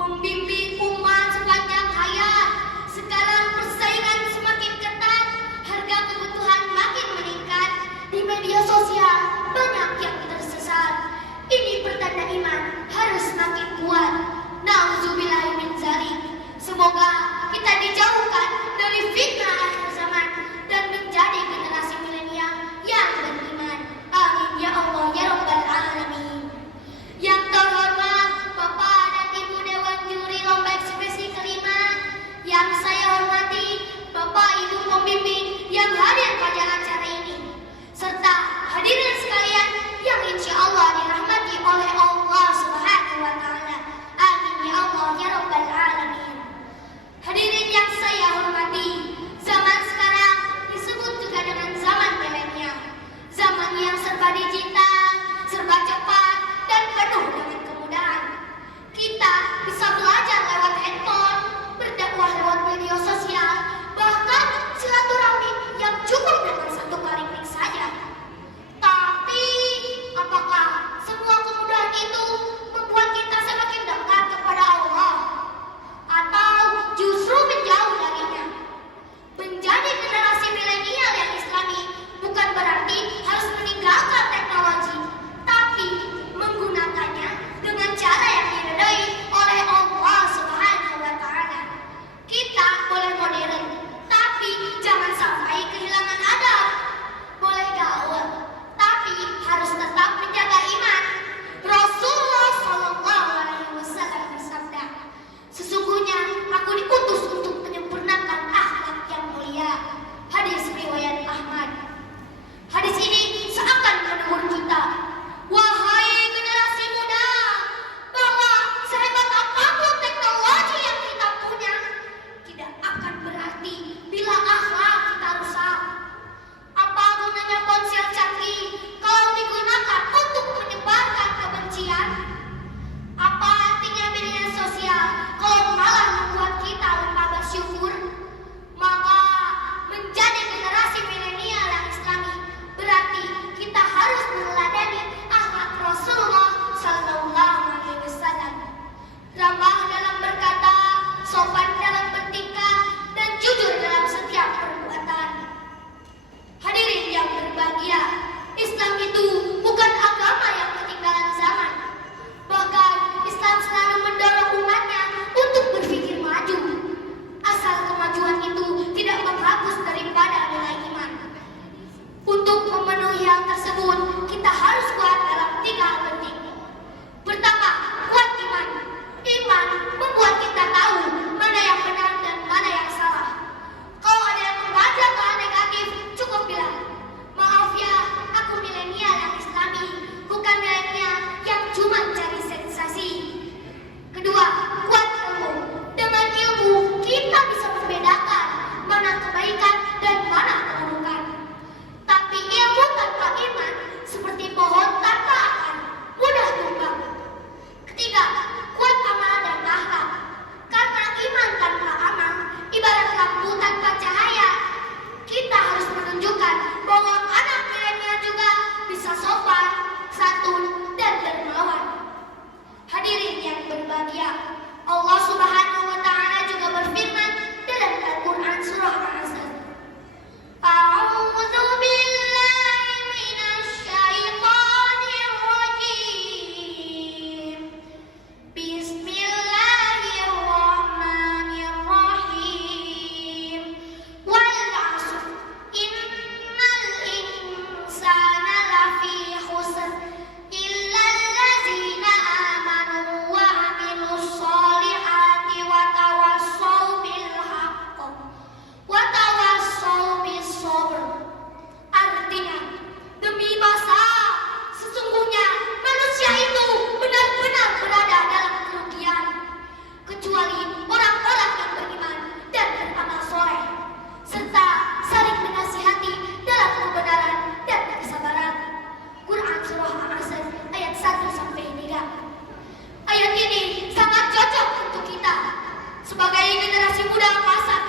membimbing umat sepanjang hayat. Sekarang persaingan semakin ketat, harga kebutuhan makin meningkat. Di media sosial banyak yang tersesat. Ini pertanda iman harus makin kuat. Nauzubillahi min dzalik. Semoga kita dijauhkan dari fitnah akhir zaman dan menjadi generasi milenial yang beriman. Amin ya Allah ya Rabbal Alamin. Yang terhormat Bapak dan Ibu Dewan Juri Lomba Ekspresi kelima, yang saya hormati Bapak Ibu pembimbing yang hadir pada acara ini, serta hadirin sekalian yang insya Allah dirahmati oleh Allah Subhanahu wa Ta'ala. Amin ya Allah ya Rabbal Alamin. Hadirin yang saya hormati, zaman sekarang disebut juga dengan zaman milenial, zaman yang serba digital, serba cepat, dan penuh dengan kemudahan. Kita bisa belajar lewat handphone, berdakwah lewat media sosial, bahkan silaturahmi yang cukup dengan satu kali klik saja. Tapi, apakah semua kemudahan itu membuat kita semakin dekat kepada Allah? Atau justru menjauh darinya? Menjadi generasi milenial yang islami bukan berarti harus meninggalkan teknologi, tapi menggunakannya dengan cara yang diridhai oleh Allah Subhanahu wa Ta'ala. Kita boleh modern, tapi jangan sampai kehilangan adab. Boleh gaul, tapi harus tetap menjaga iman. Rasulullah Shallallahu Alaihi Wasallam bersabda, sesungguhnya aku diutus untuk menyempurnakan akhlak yang mulia. Hadis riwayat Ahmad. Hadis ini seakan menegur kita, wahai generasi muda, bahwa sehebat apapun teknologi yang kita punya, tidak akan berarti bila akhlak kita rusak. Apa gunanya ponsel canggih kalau digunakan untuk menyebarkan kebencian? Apa artinya media sosial kalau malah membuat kita lupa bersyukur? Maka menjadi generasi milenial yang islami berarti kita harus meneladani akhlak Rasulullah Sallallahu Alaihi Wasallam. Ramah dalam berkata, sopan dalam bertingkah, dan jujur dalam setiap perbuatan. Hadirin yang berbahagia, Islam itu bukan agama yang ketinggalan zaman. Bahkan Islam selalu mendorong umatnya untuk berpikir maju. Asal kemajuan itu tidak menghapus daripada nilai iman. Untuk memenuhi hal tersebut, kita harus kuat dalam 3 hal penting. Pertama, kuat iman. Iman membuat kita tahu mana yang benar dan mana yang salah. Kalau ada yang mengajak ke hal negatif, cukup bilang, maaf ya, aku milenial yang islami, bukan milenial yang cuma cari sensasi. Kedua, kuat ilmu. Dengan ilmu, kita bisa membedakan mana kebaikan dan mana keburukan. Tapi ilmu tanpa iman seperti pohon tanpa akar, mudah tumbang. Ketiga, kuat amal dan akhlak. Karena iman tanpa amal ibarat lampu tanpa cahaya. Kita harus menunjukkan bahwa anak milenial juga bisa sopan, santun, dan dermawan. Hadirin yang berbahagia, Allah Subhanahu wa Ta'ala juga berfirman dalam Al-Quran surah Al-Asr, A'udzu billahi minasy syaithanir rajim. Bismillahirrahmanirrahim. Wal 'ashr innal insana lafi khusr illa allazina amanu wa 'amilus sholihati wa tawassaw bil haqq wa tawassaw bis sabr. Artinya, demi masa, sesungguhnya manusia itu benar-benar berada dalam kerugian, kecuali orang-orang yang beriman dan beramal soleh, serta saling menasihati dalam kebenaran dan kesabaran. Quran Surah Al-Asr ayat 1-3. Ayat ini sangat cocok untuk kita sebagai generasi muda masa